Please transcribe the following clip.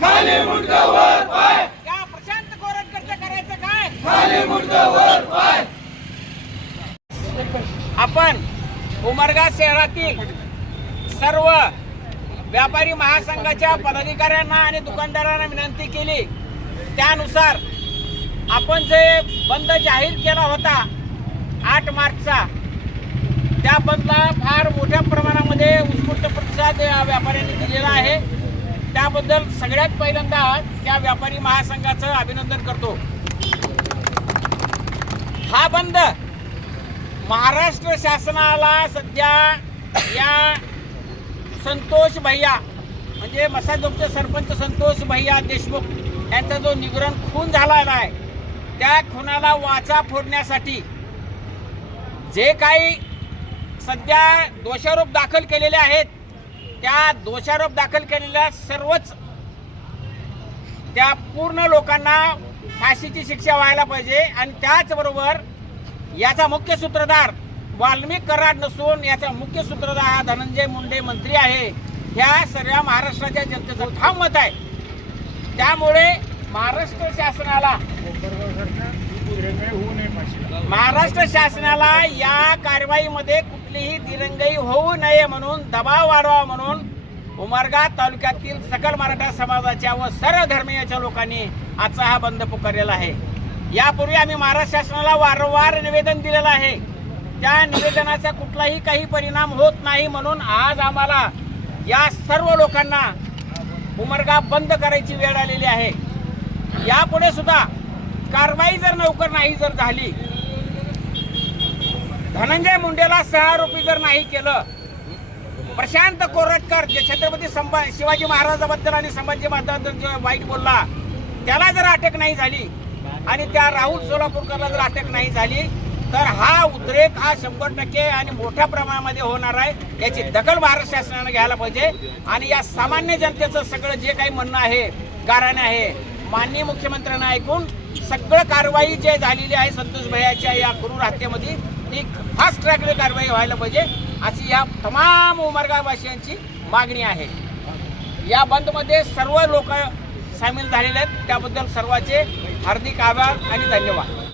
खाली मुंडका पाय करायचं काय खाली पाय आपण उमरगा शहरातील सर्व व्यापारी महासंघाच्या पदाधिकाऱ्यांना आणि दुकानदारांना विनंती केली त्यानुसार आपण जे बंद जाहीर केला होता आठ मार्चचा त्या बंदला फार मोठ्या प्रमाणामध्ये उत्स्फूर्त प्रतिसाद व्यापाऱ्यांनी दिलेला आहे त्याबद्दल सगळ्यात पहिल्यांदा त्या व्यापारी महासंघाचं अभिनंदन करतो हा बंद महाराष्ट्र शासनाला सध्या या संतोष भैया म्हणजे मसाजोगचे सरपंच संतोष भैया देशमुख यांचा जो निगरण खून झाला आहे त्या खुनाला वाचा फोडण्यासाठी जे काही सध्या दोषारोप दाखल केलेले आहेत त्या दोषारोप दाखल केलेल्या सर्वच त्या पूर्ण लोकांना फाशीची शिक्षा व्हायला पाहिजे आणि त्याचबरोबर याचा मुख्य सूत्रधार वाल्मिक कराड नसून याचा मुख्य सूत्रधार हा धनंजय मुंडे मंत्री आहे ह्या सगळ्या महाराष्ट्राच्या जनतेचं ठाम मत आहे त्यामुळे महाराष्ट्र शासनाला महाराष्ट्र शासनाला या कारवाईमध्ये कुठलीही दिरंगाई होऊ नये म्हणून दबाव वाढवा म्हणून उमरगा तालुक्यातील सकल मराठा समाजाच्या व सर्व धर्मीयाच्या लोकांनी आजचा हा बंद पुकारलेला आहे यापूर्वी आम्ही महाराष्ट्र शासनाला वारंवार निवेदन दिलेलं आहे त्या निवेदनाचा कुठलाही काही परिणाम होत नाही म्हणून आज आम्हाला या सर्व लोकांना उमरगा बंद करायची वेळ आलेली आहे यापुढे सुद्धा कारवाई जर लवकर नाही जर झाली धनंजय मुंडेला सहा रुपये जर नाही केलं प्रशांत कोरटकर जे छत्रपती संभा शिवाजी महाराजाबद्दल आणि संभाजी महाराजाबद्दल जो वाईट बोलला त्याला जर अटक नाही झाली आणि त्या राहुल सोलापूरकरला जर अटक नाही झाली तर हा उद्रेक हा शंभर टक्के आणि मोठ्या प्रमाणामध्ये होणार आहे याची दखल महाराष्ट्र शासनानं घ्यायला पाहिजे आणि या सामान्य जनतेचं सगळं जे काही म्हणणं आहे कारण आहे माननीय मुख्यमंत्र्यांना ऐकून सगळं कारवाई जे झालेली आहे संतोष भयाच्या या क्रूर हत्येमध्ये ती फास्ट ट्रॅकने कारवाई व्हायला पाहिजे अशी या तमाम उमरगावासियांची मागणी आहे या बंदमध्ये सर्व लोक सामील झालेले आहेत त्याबद्दल सर्वांचे हार्दिक आभार आणि धन्यवाद